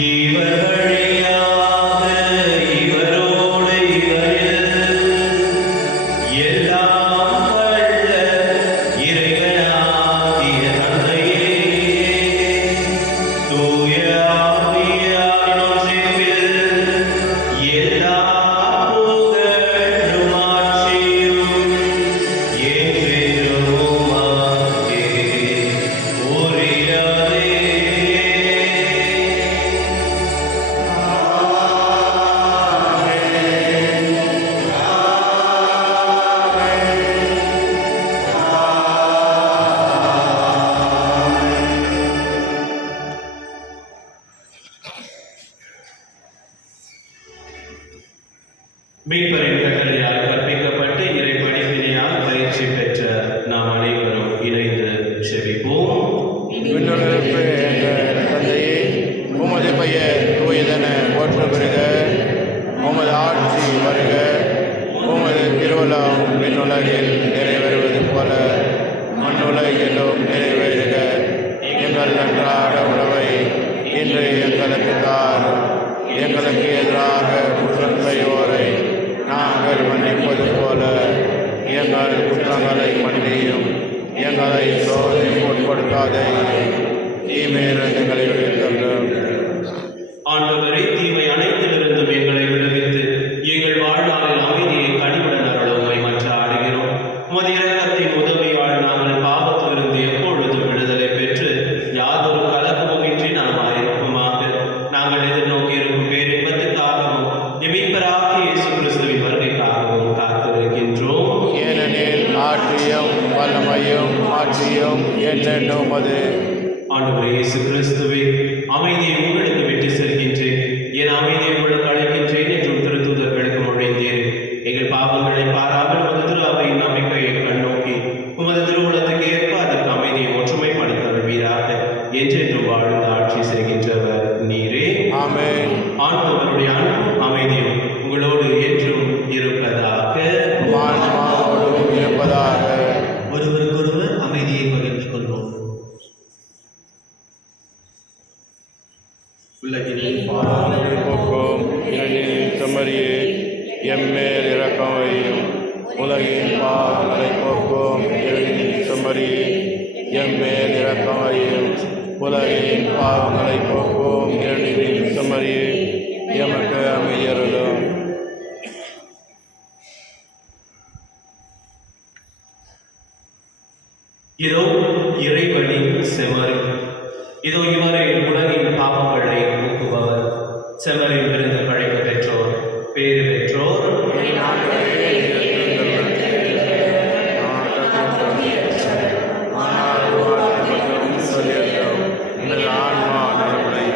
இவர் வழியாக இவரோடு இவரில் எல்லாம் வல்ல இறைவனாகிய தந்தையே, தூய ஆவியாரின் ஒன்றிப்பில் எல்லா மீட்பரின் கட்டளையால் கற்பிக்கப்பட்டு இறை படிப்பினையால் பயிற்சி பெற்ற நாம் அனைவரும் இணைந்து செபிப்போம். விண்ணுலகிற்கு எங்கள் தந்தையே, உமது பெயர் தூயதென போற்ற பெறுக, உமது ஆட்சி வருக, உமது திருவிழாம் விண்ணுலகில் நிறைவேறுவது போல மண்ணுலகிலும் நிறைவேறுக. எங்கள் அன்றாட உணவை இன்று எங்களுக்கு தாரும். எங்களுக்கு எதிராக குற்றம் செய்வோரை நாங்கள் மன்னிப்பது போல எங்கள் குற்றங்களை மன்னியும். எங்களை சோதனைக்கு உட்படுத்தாதேயும், தீமையிலிருந்து எங்களை விடுவித்தருளும். ஆண்டவரே, தீமை அனைத்திலிருந்தும் எங்களை விடுவித்து எங்கள் வாழ்நாளில் அமைதியை கனிவுடன் அருள உம்மை மன்றாடுகிறோம். உமது இரக்கத்தின் உதவியால் நாங்கள் பாவத்திலிருந்து எப்பொழுதும் விடுதலை பெற்று யாதொரு கலக்கமுமின்றி நலமாயிருக்குமாக. நாங்கள் எதிர்நோக்கி இருக்கும் பேரின்பத்துக்காகவும் மீட்பராகிய இயேசு கிறிஸ்துவின் வருகைக்காகவும் காத்திருக்கின்றோம். ஏனெனில் ஆட்சியும் வல்லமையும் ஆட்சியும் என்றென்றும் அது. ஆண்டவரே இயேசு கிறிஸ்துவே, அமைதியை உங்களுக்கு விட்டு செல்கின்றேன், என் அமைதியை உங்களுக்கு அளிக்கின்றேன் என்றும் திருத்தூதர்களுக்கு மொழிந்தீர். எங்கள் பாவங்களை பாராமல் உமது திரு அவையின் நம்பிக்கையை கண்ணோக்கி உமது திருவுளத்துக்கு ஏற்ப அதற்கு அமைதியை ஒற்றுமைப்படுத்தல்வீராக. என்றென்றும் வாழ்ந்து ஆட்சி செய்கின்றவர் நீரே. ஆமென். ஆண்டவருடைய அன்பும் அமைதியும் உங்களோடு என்றும் இருப்பதாக. ஆன்மாவோடும் இருப்பதாக. ஒருவருக்கொருவர் அமைதியை பகிர்ந்து கொள்வோம். உலகின் பாவங்களை போக்கும் இரண்டின் செம்மறியே, எம்மேல் இரக்கம் வையும். உலகின் பாவங்களை போக்கும் இரண்டின் செம்மறியே, எம்மேல் இரக்கம் வையும். உலகின் பாவங்களை போக்கும் இரண்டின் செம்மறியே, எமக்கு அமைதி அருளும். இதோ இறைவனின் செமறி, இதோ இவரை உலகின் பாவங்களை போக்குபவர். செமரில் இருந்து படைப்பு பெற்றோர், பேறு பெற்றோர். ஆன்மா நலமடை.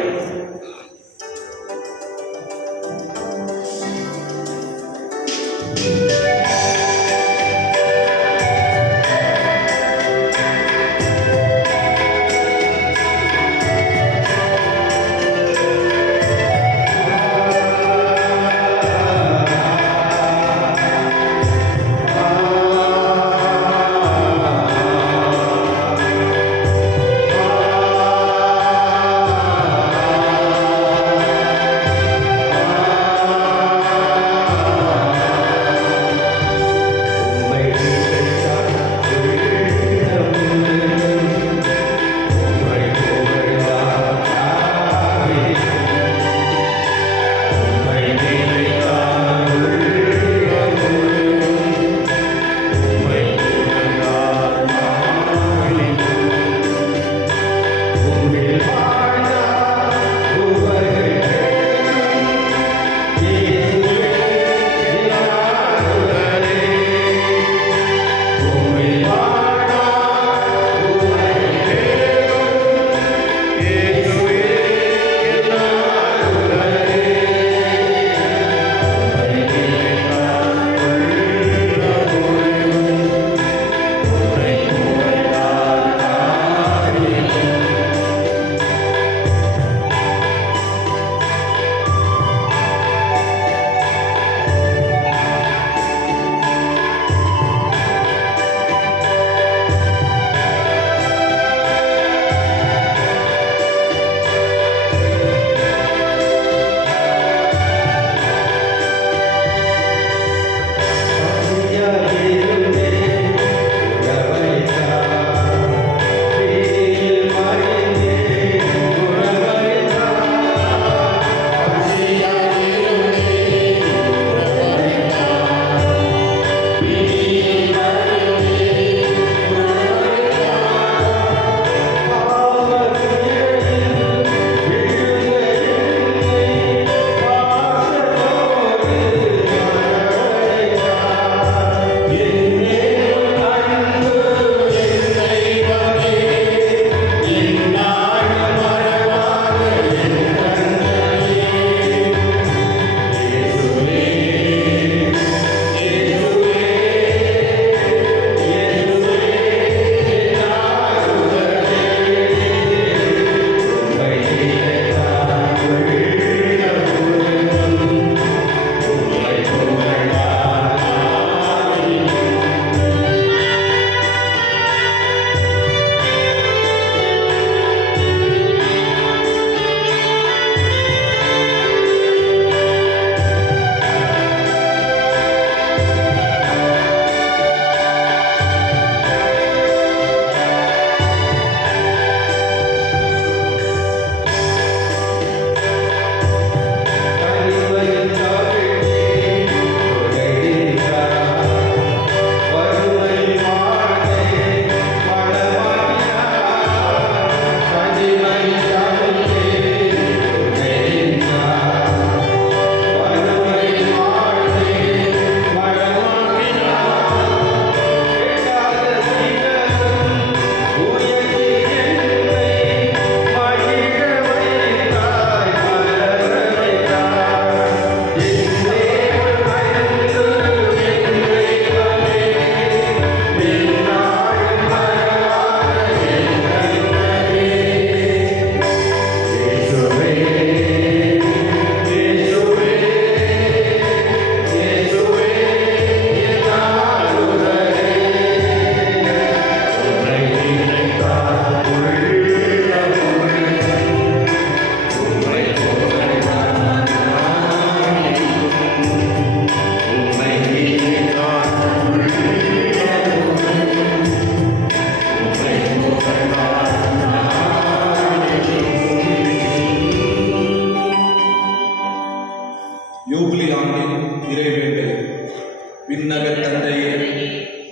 விண்ணக தந்தையே,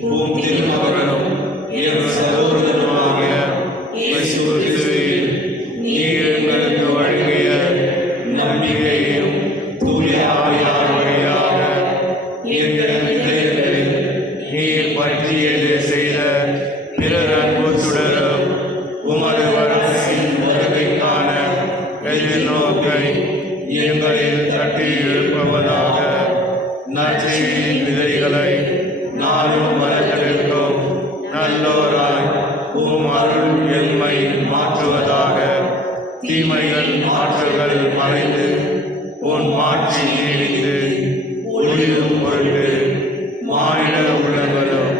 உம் திருமகனும் என் சகோதரனுமாகிய இயேசு கிறிஸ்துவில் நீர் எங்களுக்கு வழங்கிய நம்பிக்கையையும் தூய ஆவியார் வழியாக எங்கள் இதயங்களில் நீர் பற்றியது செய்த பிறர் அன்பு தொடரும் உமது வரவின் வருகைக்கான எதிர்நோக்கை எங்களில் தட்டி எழுப்புவதாக. நற்செய்தியின் விதைகளை நாளும் மலர்ந்திருக்கும் நல்லோராய் உம் அருள் எம்மை மாற்றுவதாக. தீமைகள் ஆற்றல்கள் மறைந்து உன் மாட்சி நீடித்து ஒளிரும் பொருட்டு மாநில உள்ளங்களும்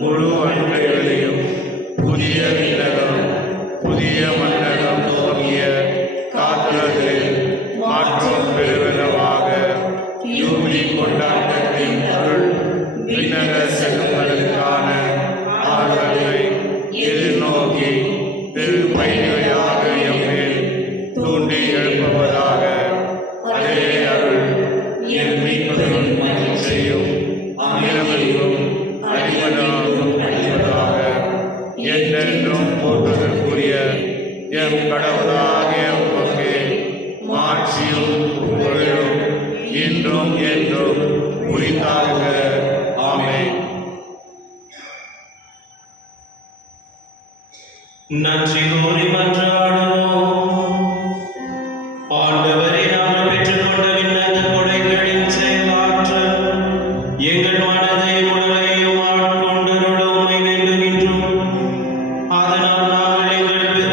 முழு அன்பைகளையும் புதிய விண்ணகம் புதிய மன்னகம் நோக்கிய காத்துலகில் மாற்றம் பெறுவனவாக. யூபிலி கொண்டாட்டத்தின் அருள் விண்ணக செல்வங்களுக்கான ஆதரவை எதிர்நோக்கி பெருமையாக எம்மேல் தூண்டி எழுப்புவதாக. அதே அருள் என் மீட்பதும் மகிழ்ச்சியும் அகிலமையும் அடிமனாகவும் அழிவதாக. என்றென்றும் போற்றுதற்குரிய எம் கடவுளாகிய உமக்கு மாட்சியும் புகழும் இன்றும் என்றும் உரித்தாக. ஆமென். நன்றி கூறி மன்றாடுவோம். ஆண்டவரே, நாங்கள் பெற்றுக்கொண்ட விண்ணக கொடைகளின் செயலாற்றல் எங்கள் மனதையும் உடலையும் ஆட்கொண்டருளும் உம்மை வேண்டுகின்றோம். அதனால் நாங்கள் எங்கள்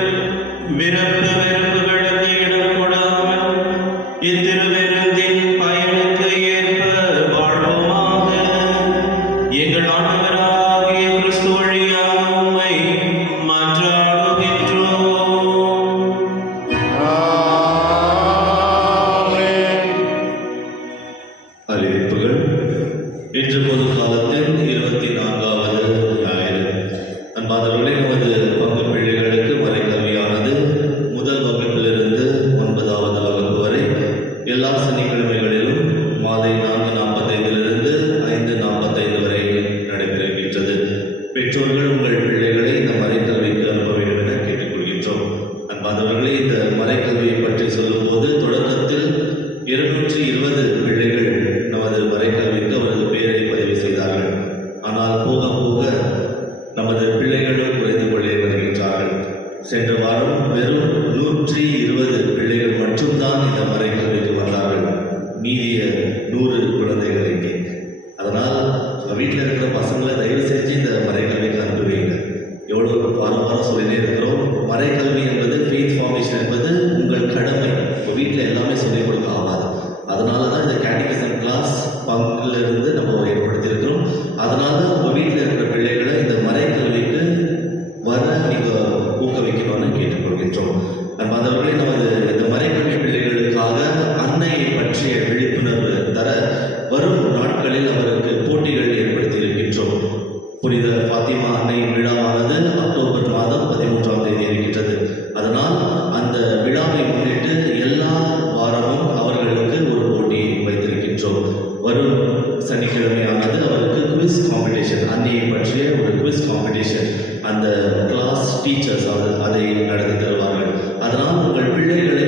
விருப்பு வெறுப்புகளுக்கு இடம் கொடாமல் இத்திருவிருந்தின் பயனுக்கு ஏற்ப வாழ்வோமாக. எங்கள் ஆண்டவராகிய கிறிஸ்து வழியாக உம்மை மன்றாடுகின்றோம். ஆமென். அறிவிப்புகள். இன்று பொது காலத்தில் 24வது ஞாயிறு. அன்பாதவர்களே, நமது பங்கு பிள்ளைகளுக்கு மறைக்கல்வியானது முதல் வகுப்பிலிருந்து 9வது வகுப்பு வரை எல்லா சனிக்கிழமைகளிலும் மாலை 4:45 5:45 வரை நடைபெறுகின்றது. பெற்றோர்கள் உங்கள் பிள்ளைகளை இந்த மறைக்கல்விக்கு அனுப்ப வேண்டும் என கேட்டுக்கொள்கின்றோம். அன்பாதவர்களே, இந்த மறைக்கல்வியை பற்றி சொல்லும்போது தொடக்கத்தில் 220 பிள்ளைகள் நமது மறைக்கல்விக்கு அவரது பெயரை பதிவு செய்தார்கள். ஆனால் போக போக நமது பிள்ளைகளும் குறைந்து கொண்டே வருகின்றார்கள். சென்ற வாரம் வெறும் 120 பிள்ளைகள் மட்டும்தான் இந்த மறைக்கல்விக்கு வந்தார்கள். மீதிய 100 குழந்தைகள் இங்கே. அதனால் உங்கள் வீட்டில் இருக்கிற பசங்களை தயவு செஞ்சு இந்த மறைக்கல்விக்கு அனுப்புவீங்க. எவ்வளோ வாரம் வாரம் சொல்லினே இருக்கிறோம். மறைக்கல்வி என்பது ஃபெய்த் ஃபார்மேஷன் என்பது உங்கள் கடமை. உங்கள் வீட்டில் எல்லாமே சொல்லிக் கொடுக்க ஆகாது. அதனால தான் இந்த கேட்டகிசம் கிளாஸ் பங்கிலிருந்து நம்ம ஏற்படுத்தியிருக்கிறோம். அதனால உங்கள் வீட்டில் இருக்கிற பிள்ளைகளை இந்த மறைக்கல்விக்கு வர நீங்கள் ஊக்குவிக்கணும்னு கேட்டுக்கொள்கின்றோம். நம்ம அதவர்களே நமது இந்த மறைக்கல்வி பிள்ளைகளுக்காக அன்னையை பற்றிய விழிப்புணர்வு தர வரும் நாட்களில் அவருக்கு போட்டிகள் ஏற்படுத்தி இருக்கின்றோம். புனித ஃபாத்திமா அன்னையின் விழாவானது அக்டோபர் மாதம் 13ஆம் தேதி இருக்கின்றது. அதனால் அந்த விழாவை முன்னிட்டு எல்லா வாரமும் அவர்களுக்கு ஒரு போட்டி வைத்திருக்கின்றோம். வரும் சனிக்கிழமையானது அவருக்கு குவிஸ் காம்படிஷன், அன்னையை பற்றிய ஒரு குவிஸ் காம்படிஷன் அந்த கிளாஸ் டீச்சர்ஸ் அதை நடத்தி தருவார்கள். அதனால் உங்கள் பிள்ளைகளை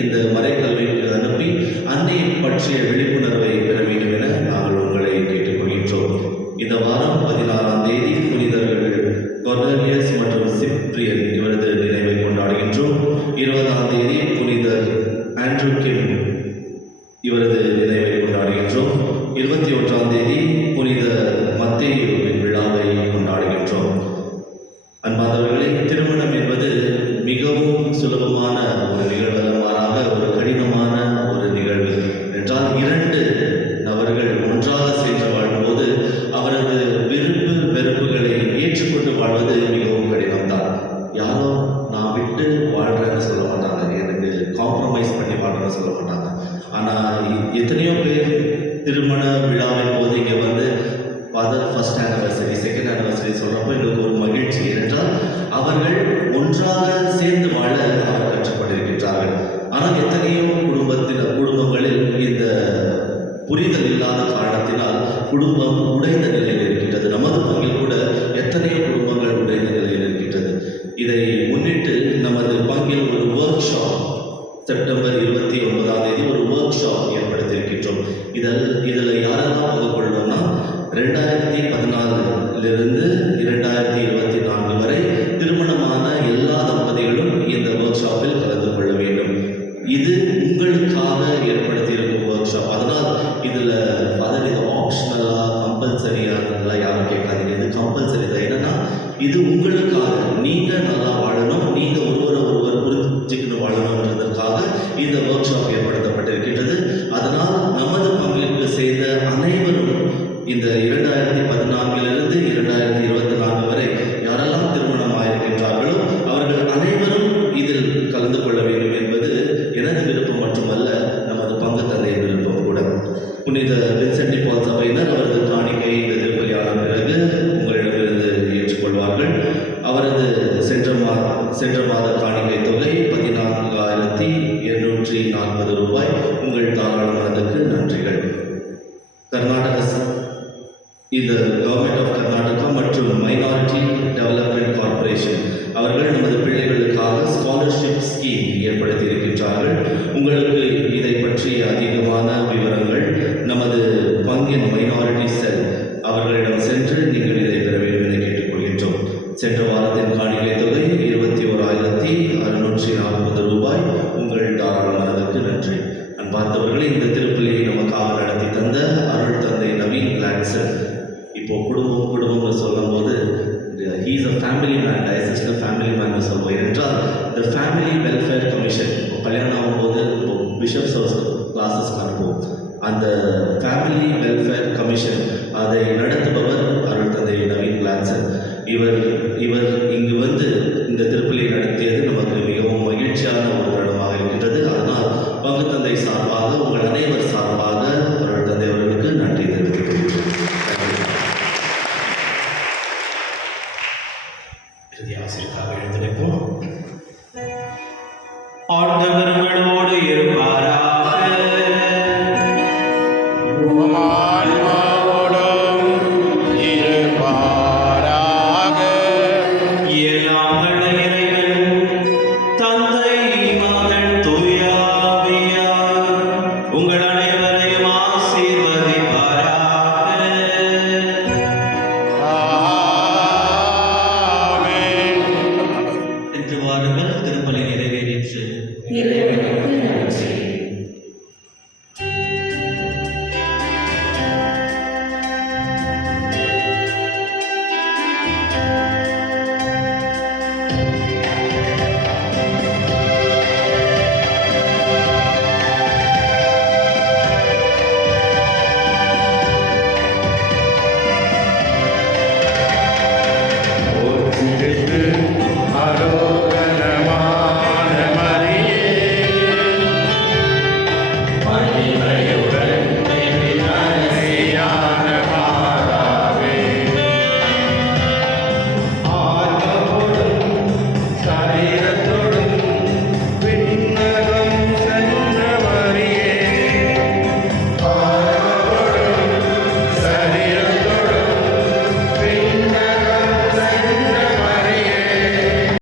இந்த மறைக்கல்விக்கு அனுப்பி அன்னையை பற்றிய விழிப்புணர்வை பெற வேண்டும் என நாங்கள் உங்களை கேட்டுக்கொள்கின்றோம். இந்த வாரம் 16ஆம் தேதி புனிதர்கள் கொர்னேலியஸ் மற்றும் சிப்ரியன் இவரது நினைவை கொண்டாடுகின்றோம். 20ஆம் தேதி புனிதர் ஆண்ட்ரூ கிம் இவரது நினைவை கொண்டாடுகின்றோம். 21ஆம் தேதி புனித மத்தேயுவின் விழாவை கொண்டாடுகின்றோம். அன்பாதவர்களே, திருமணம் என்பது மிகவும் சுலபமான ஒரு நிகழ்வு, மாறாக ஒரு கடினமான ஒரு நிகழ்வு. என்றால் 2 நபர்கள் ஒன்றாக சேர்ந்து வாழும்போது அவரது விருப்பு வெறுப்புகளை ஏற்றுக்கொண்டு வாழ்வது மிகவும் கடினம்தான். யாரோ நான் விட்டு வாழ்றேன்னு சொல்ல மாட்டாங்க, எனக்கு காம்ப்ரமைஸ் பண்ணி வாழ்றேன்னு சொல்ல மாட்டாங்க. ஆனால் எத்தனையோ பேர் திருமண விழாவின் போது இங்கே வந்து ஃபர்ஸ்ட் ஆனிவர்சரி, செகண்ட் ஆனிவர்சரி சொல்கிறப்போ எங்களுக்கு ஒரு மகிழ்ச்சி. ஏனென்றால் அவர்கள் ஒன்றாக சேர்ந்து வாழ அவர் கற்றுக்கொண்டிருக்கின்றார்கள். ஆனால் எத்தனையோ குடும்பங்களில் இந்த புரிதல் இல்லாத காரணத்தினால் குடும்பம் உடைந்த நிலையில் இருக்கின்றது. நமது பங்கில் கூட எத்தனையோ குடும்பங்கள் உடைந்த நிலையில் இருக்கின்றது. இதை முன்னிட்டு நமது பங்கில் ஒரு ஒர்க் ஷாப் செப்டம்பர் 29ஆம் தேதி ஒரு ஒர்க் ஷாப் ஏற்படுத்தியிருக்கின்றோம். இதில் யாரெல்லாம் பங்கு கொள்ளணும்னா 2014 2024 வரை திருமணமான எல்லா தம்பதிகளும் இந்த ஒர்க் ஷாப்பில் கலந்து கொள்ள வேண்டும். இது உங்களுக்காக ஏற்படுத்தியிருக்கும் ஒர்க் ஷாப். அதனால் இதில் ஃபாதர் இது ஆப்ஷனலாக கம்பல்சரியானதெல்லாம் யாரும் கேட்காதீங்க. இது கம்பல்சரி தான். என்னன்னா இது உங்களுக்காக, நீங்கள் நல்லா வாழணும், நீங்கள் ஒருவர் புரிஞ்சுக்கணும் வாழணுன்றதற்காக இந்த ஒர்க் ஷாப் ஏற்படுத்தப்பட்டிருக்கின்றது. அதனால் நமது பங்கிற்கு சேர்ந்த அனைவரும் இந்த 2014 2024 வரை யாரெல்லாம் திருமணம் ஆயிருக்கின்றார்களோ அவர்கள் அனைவரும் இதில் கலந்து கொள்ள வேண்டும் என்பது எனது விருப்பம் மட்டுமல்ல, நமது பங்கு தந்தையின் விருப்பம் கூட. புனித வின்சென்ட் டி பால் சபையினர் அவரது காணிக்கை இந்த திருப்பலியான பிறகு உங்களிடமிருந்து ஏற்றுக்கொள்வார்கள். அவரது சென்ற மாத காணிக்கை தொகை 14,240 ரூபாய். உங்கள் தாராள மனதுக்கு நன்றிகள். இந்த கவர்மெண்ட் ஆஃப் கர்நாடகா மற்றும் மைனாரிட்டி டெவலப்மெண்ட் கார்ப்பரேஷன் அவர்கள் நமது பிள்ளைகளுக்காக ஸ்காலர்ஷிப் ஸ்கீம் ஏற்படுத்தி இருக்கின்றார்கள். உங்களுக்கு இதை பற்றி அதிகமான விவரங்கள் நமது பங்கின் மைனாரிட்டி செல் அவர்களிடம் சென்று நீங்கள் இதை பெற வேண்டும் என கேட்டுக்கொள்கின்றோம். சென்ற வாரத்தின் காணிக்கை தொகை 21,640 ரூபாய். உங்கள் தாராள மனதுக்கு நன்றி. நான் பார்த்தவர்களே, இந்த திருப்பலியை நமக்காக நடத்தி தந்த அருள் தந்தை நவீன் லாக்சன். இப்போ குடும்பம்னு சொல்லும் போது ஹீஸ் அ ஃபேமிலி மேன், டயசிஸ்ல ஃபேமிலி மேன் சொல்லுவோம். என்றால் த ஃபேமிலி வெல்ஃபேர் கமிஷன், இப்போ கல்யாணம் ஆகும்போது இப்போ பிஷப்ஸ் கிளாஸஸ்க்கு அனுப்புவோம். அந்த ஃபேமிலி வெல்ஃபேர் கமிஷன் அதை நடத்துபவர் அருள் தந்தை நவீன் லாக்சன். இவர்